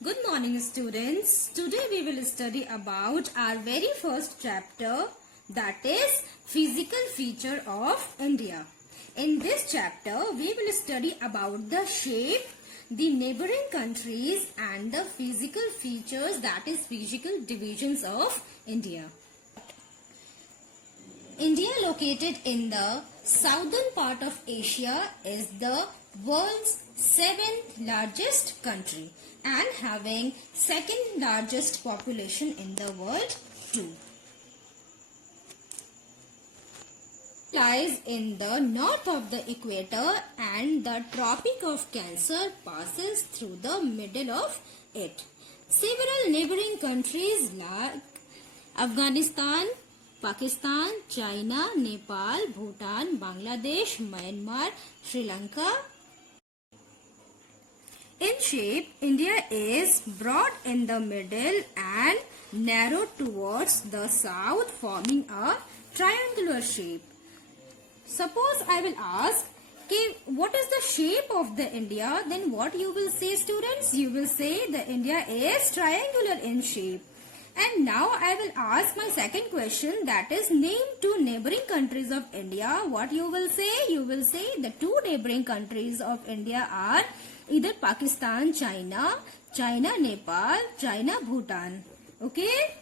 Good morning students. Today we will study about our very first chapter, that is physical feature of India. In this chapter we will study about the shape, the neighboring countries and the physical features, that is physical divisions of India. India, located in the southern part of Asia, is the world's 7th largest country and having second largest population in the world too. Lies in the north of the equator and the Tropic of Cancer passes through the middle of it. Several neighboring countries like Afghanistan, Pakistan, China, Nepal, Bhutan, Bangladesh, Myanmar, Sri Lanka. In shape, India is broad in the middle and narrow towards the south, forming a triangular shape. Suppose I will ask, okay, what is the shape of the India? Then what you will say, students? You will say the India is triangular in shape. And now I will ask my second question, that is name two neighboring countries of India. What you will say? You will say the two neighboring countries of India are either Pakistan, China, China, Nepal, China, Bhutan. Okay?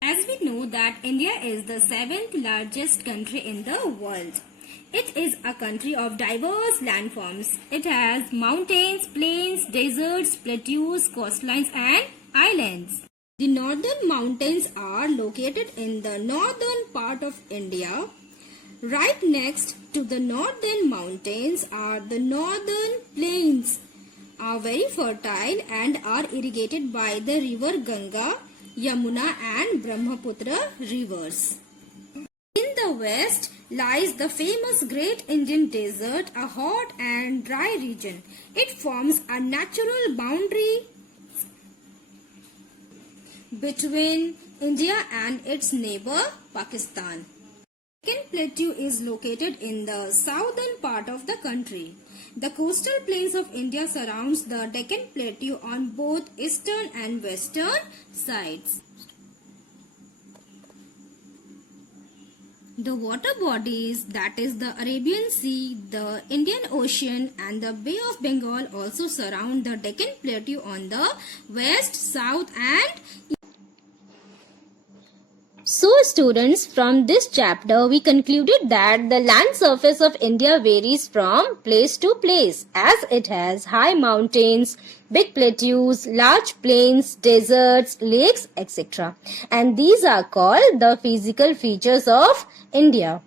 As we know that India is the 7th largest country in the world. It is a country of diverse landforms. It has mountains, plains, deserts, plateaus, coastlines and islands. The northern mountains are located in the northern part of India. Right next to the northern mountains are the northern plains, are very fertile and are irrigated by the river Ganga, Yamuna and Brahmaputra rivers. In the west lies the famous Great Indian Desert, a hot and dry region. It forms a natural boundary between India and its neighbor Pakistan. Deccan Plateau is located in the southern part of the country. The coastal plains of India surrounds the Deccan Plateau on both eastern and western sides. The water bodies, that is the Arabian Sea, the Indian Ocean and the Bay of Bengal also surround the Deccan Plateau on the west, south and east. So students, from this chapter we concluded that the land surface of India varies from place to place as it has high mountains, big plateaus, large plains, deserts, lakes, etc. And these are called the physical features of India.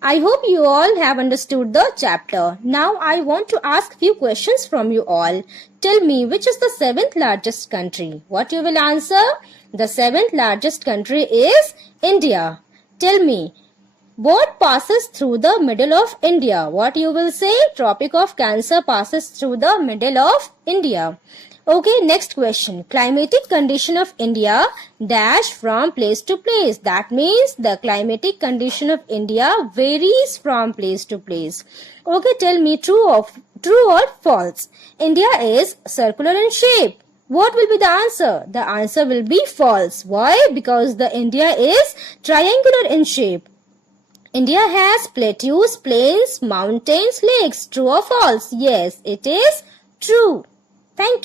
I hope you all have understood the chapter. Now I want to ask few questions from you all. Tell me, which is the 7th largest country? What you will answer? The 7th largest country is India. Tell me, what passes through the middle of India? What you will say? Tropic of Cancer passes through the middle of India. Okay, next question. Climatic condition of India dash from place to place. That means the climatic condition of India varies from place to place. Okay, tell me true or false. India is circular in shape. What will be the answer? The answer will be false. Why? Because the India is triangular in shape. India has plateaus, plains, mountains, lakes. True or false? Yes, it is true. Thank you.